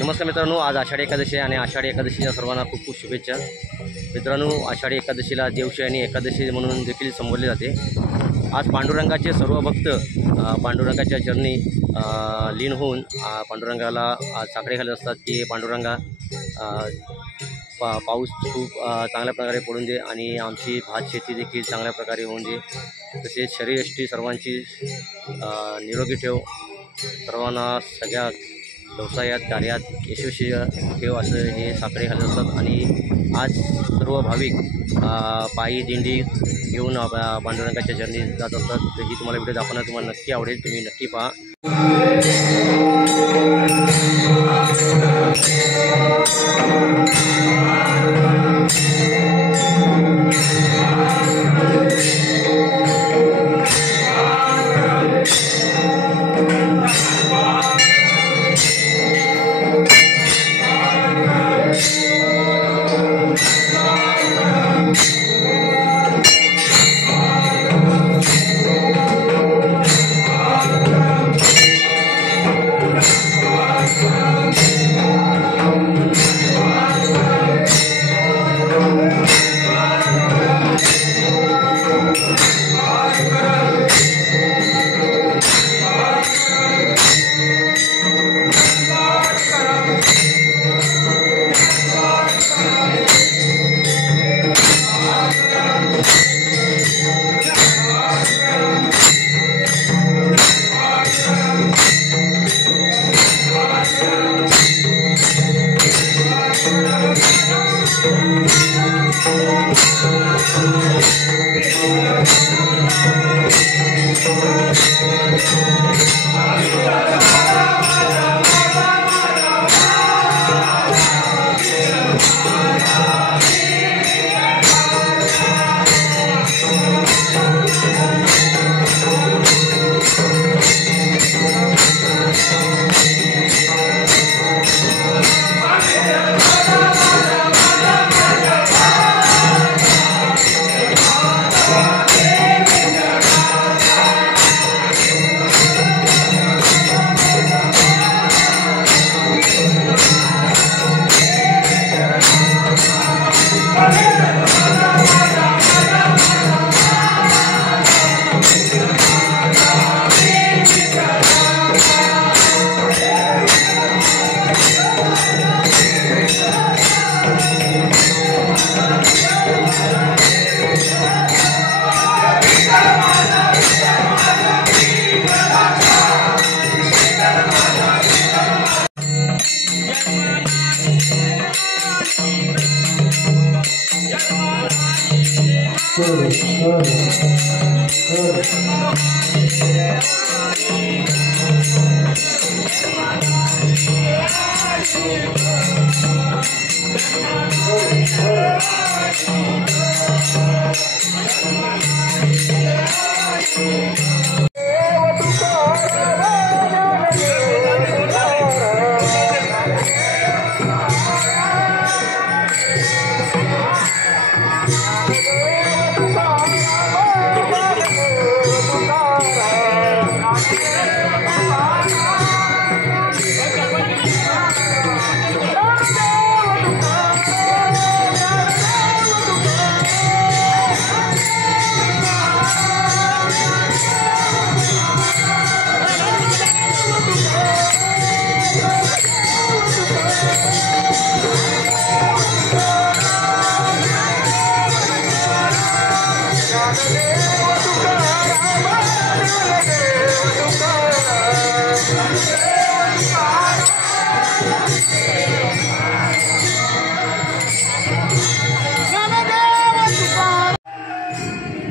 नमस्कार मित्रांनो, आज आषाढी एकादशी आहे आणि आषाढी एकादशीच्या सर्वांना खूप खूप शुभेच्छा। मित्रांनो, आषाढी एकादशीला देवशयनी एकादशी म्हणून देखील संबोधले जाते। आज पांडुरंगाचे सर्व भक्त पांडुरंगाच्या चरणी लीन होऊन पांडुरंगाला साकडे घालत असतात की पांडुरंगा पाऊस खूप चांगल्या प्रकारे पडून दे आणि आमची भात शेती देखील चांगल्या प्रकारे होऊन दे, तसेच शरीरयष्टी सर्वांची निरोगी ठेव, सर्वांना सगळ्या व्यवसायात कार्यात यशस्वी ठेव असं हे साकडे घालत असतात। आणि आज सर्व भाविक पायी दिंडी घेऊन पांडुरंगाच्या चरणी जात असतात। तर ही तुम्हाला व्हिडिओ दाखवणं तुम्हाला नक्की आवडेल, तुम्ही नक्की पहा।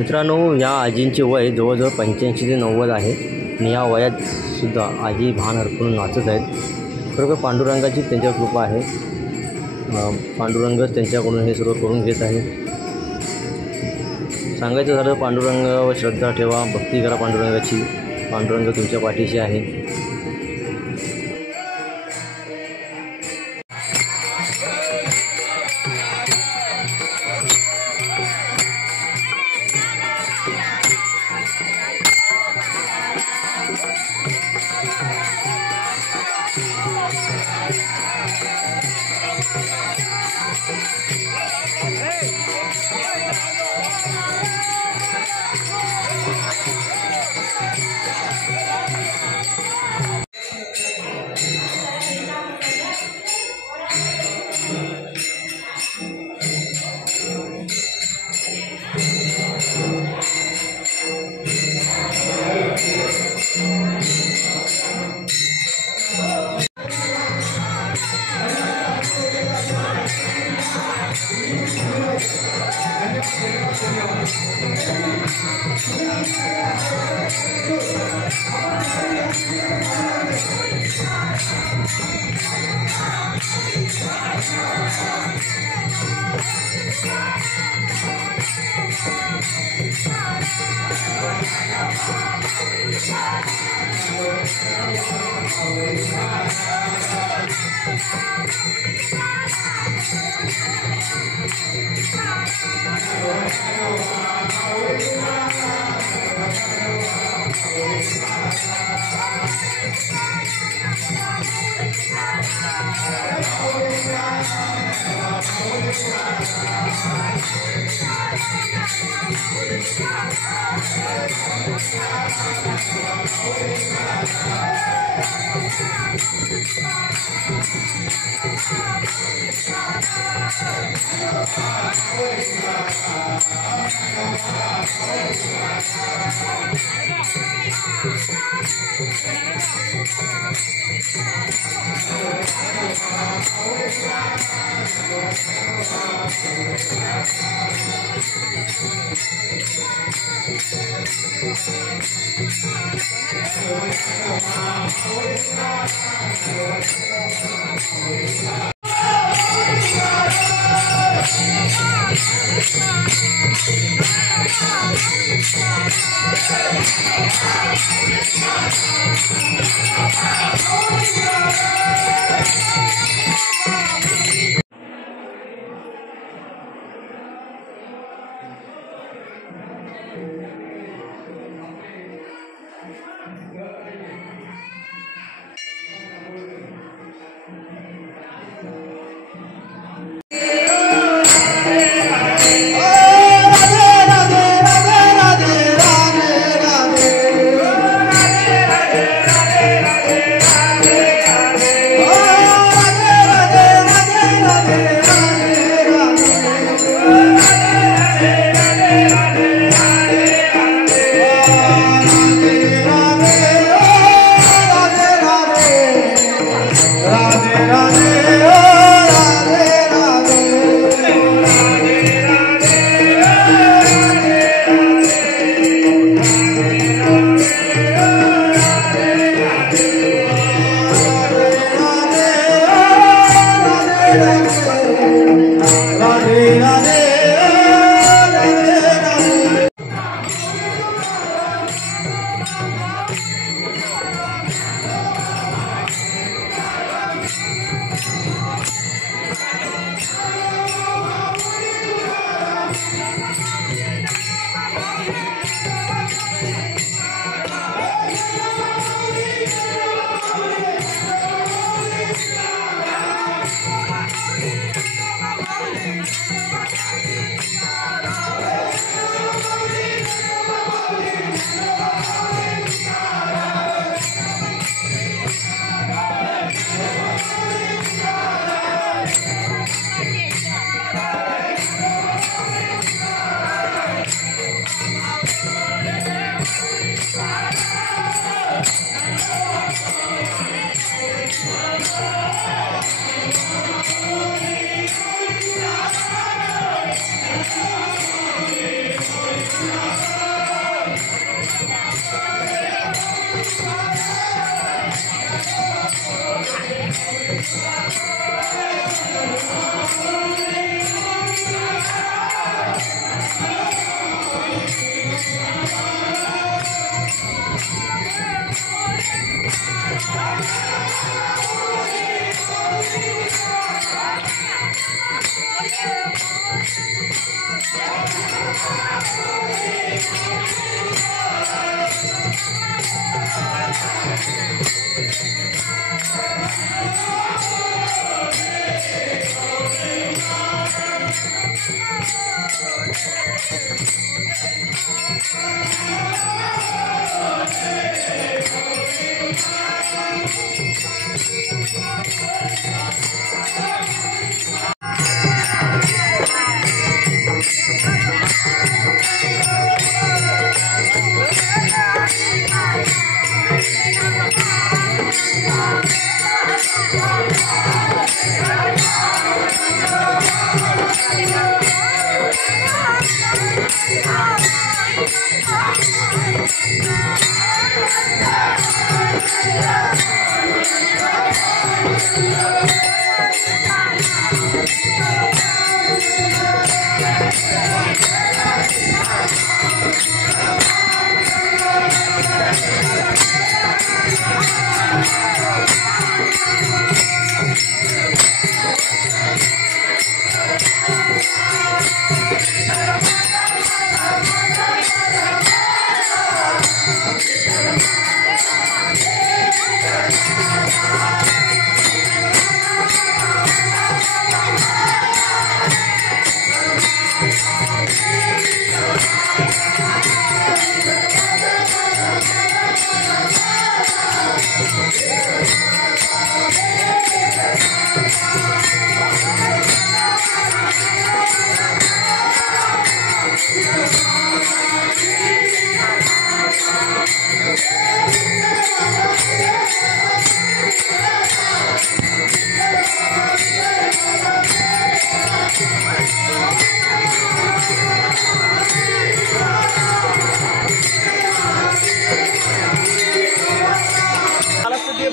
मित्रांनो, या आजींचे वय जवळजवळ 85 ते 90 आहे आणि या वयात सुद्धा आजी भान हरपून नाचत आहेत। खरोखर पांडुरंगाची त्यांच्यावर कृपा आहे। पांडुरंगच त्यांच्याकडून हे सर्व करून घेत आहे। सांगायचं झालं, पांडुरंगावर श्रद्धा ठेवा, भक्ती करा पांडुरंगाची। पांडुरंग तुमच्या पाठीशी आहे।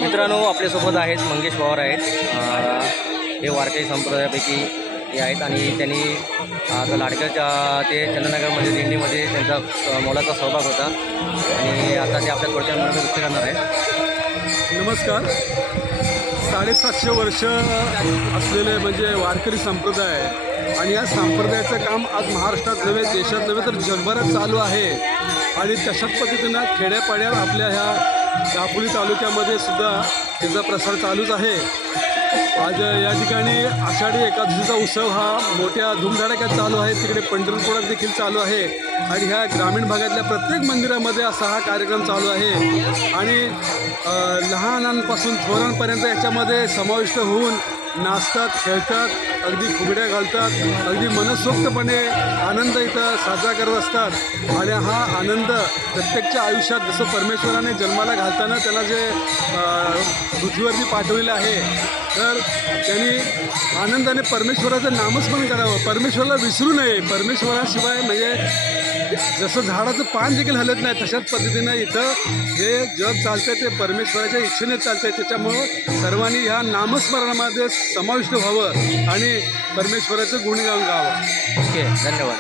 मित्रांनो, आपल्यासोबत आहेत मंगेश पवार आहेत. हे वारकरी संप्रदायापैकी हे आहेत आणि त्यांनी आता लाडक्याच्या ते चंदननगरमध्ये दिंडीमध्ये त्यांचा मोलाचा सहभाग होता आणि आता ते आपल्या थोडक्यात मनात व्यक्त करणार आहेत. नमस्कार. 750 वर्ष असलेले म्हणजे वारकरी संप्रदाय आणि या संप्रदायाचं काम आज महाराष्ट्रात नव्हे, देशात नव्हे तर जगभरात चालू आहे. आणि तशाच पद्धतीनं खेड्यापाड्यात आपल्या ह्या दापोली तालुक्यामध्ये सुद्धा त्याचा प्रसार चालूच आहे. आज या ठिकाणी आषाढी एकादशीचा उत्सव हा मोठ्या धूमधडाक्यात चालू आहे. तिकडे पंढरपुरात देखील चालू आहे आणि ह्या ग्रामीण भागातल्या प्रत्येक मंदिरामध्ये असा हा कार्यक्रम चालू आहे. आणि लहानांपासून थोरांपर्यंत याच्यामध्ये समाविष्ट होऊन नाचतात, खेळतात, अगदी फुगड्या घालतात, अगदी मनसोक्तपणे आनंद इथं साजरा करत असतात. आणि हा आनंद प्रत्येकच्या आयुष्यात जसं परमेश्वराने जन्माला घालताना त्याला जे पृथ्वीवरती पाठवलेलं आहे तर त्यांनी आनंदाने परमेश्वराचं नामस्मरण करावं, परमेश्वराला विसरू नये. परमेश्वराशिवाय म्हणजे जसं झाडाचं पान देखील हलत नाही तशाच पद्धतीनं इथं हे जग चालतं ते परमेश्वराच्या इच्छेने चालतं. त्याच्यामुळं सर्वांनी ह्या नामस्मरणामध्ये समाविष्ट व्हावं आणि परमेश्वराचं गुणगान गावं. ओके, धन्यवाद.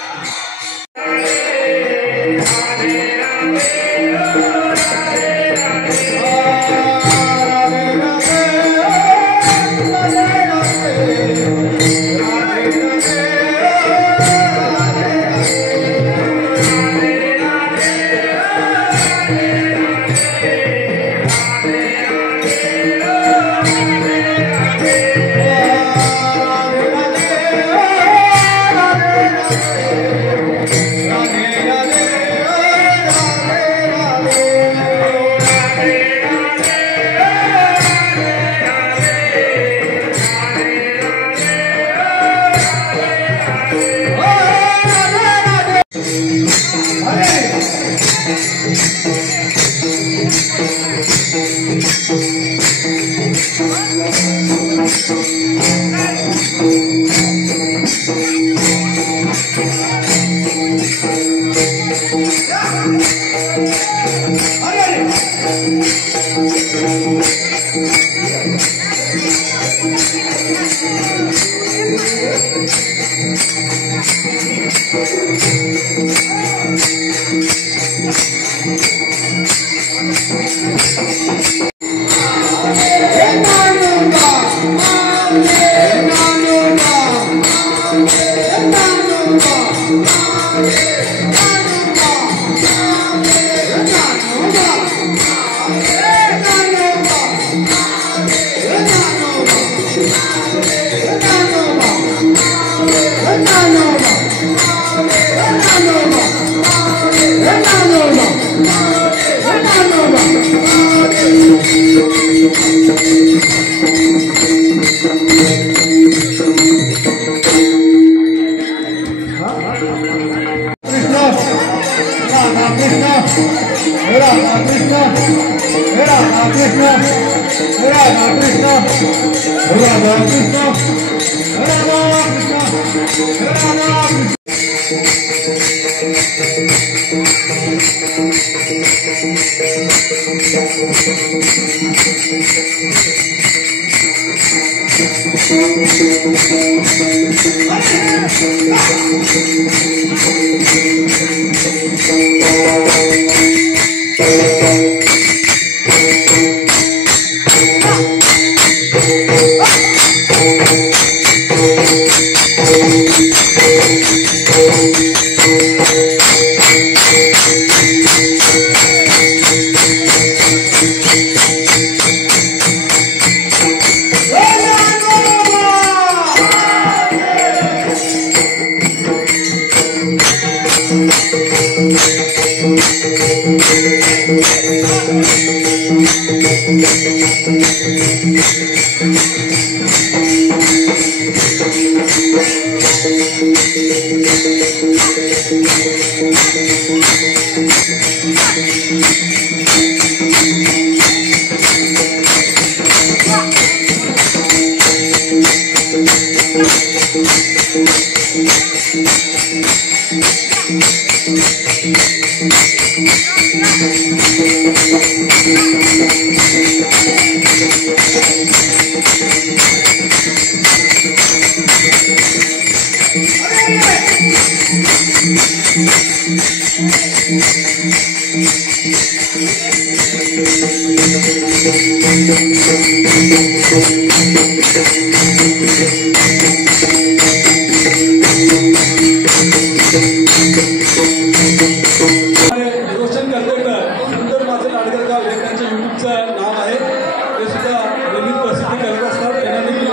रोशन करदेकर सुंदर माझं लाडकर गाव हे त्यांच्या युट्यूबचं नाव आहे. ते सुद्धा नेहमीच प्रसिद्धी करत असतात. त्यांना देखील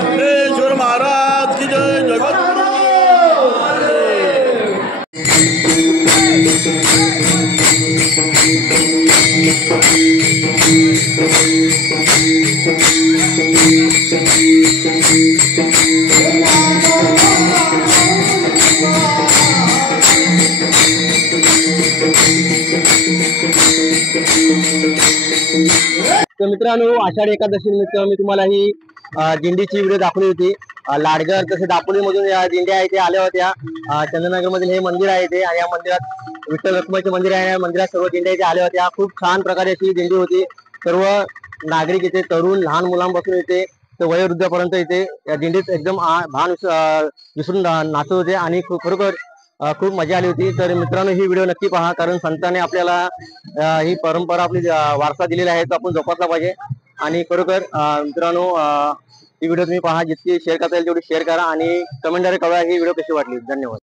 सिद्धेश्वर महाराज की जय. जगद्गुरु तर मित्रांनो, आषाढी एकादशी निमित्त मी तुम्हाला ही दिंडीची व्हिडिओ दाखवली होती. लाडगर तसे दापोलीमधून या दिंड्या आहे ते आल्या होत्या. चंद्रनगर मधील हे मंदिर आहे ते, आणि या मंदिरात विठ्ठल रखुमाईचे मंदिर आहे. या मंदिरात सर्व दिंड्या इथे आल्या होत्या. खूप छान प्रकारे अशी दिंडी होती. सर्व नागरिक इथे, तरुण लहान मुलांपासून इथे तर वयोवृद्धापर्यंत इथे या दिंडीत एकदम भान विसरून नाचत होते, आणि खरोखर खूप मजा आली होती. तर मित्रांनो, ही व्हिडिओ नक्की पहा, कारण संतांनी आपल्याला ही परंपरा, आपली वारसा दिलेला आहे तो आपण जोपासला पाहिजे. आणि खरोखर मित्रांनो, ही व्हिडिओ तुम्ही पहा, जितकी शेअर करता येईल तेवढी शेअर करा, आणि कमेंटद्वारे कळवा ही व्हिडिओ कशी वाटली. धन्यवाद.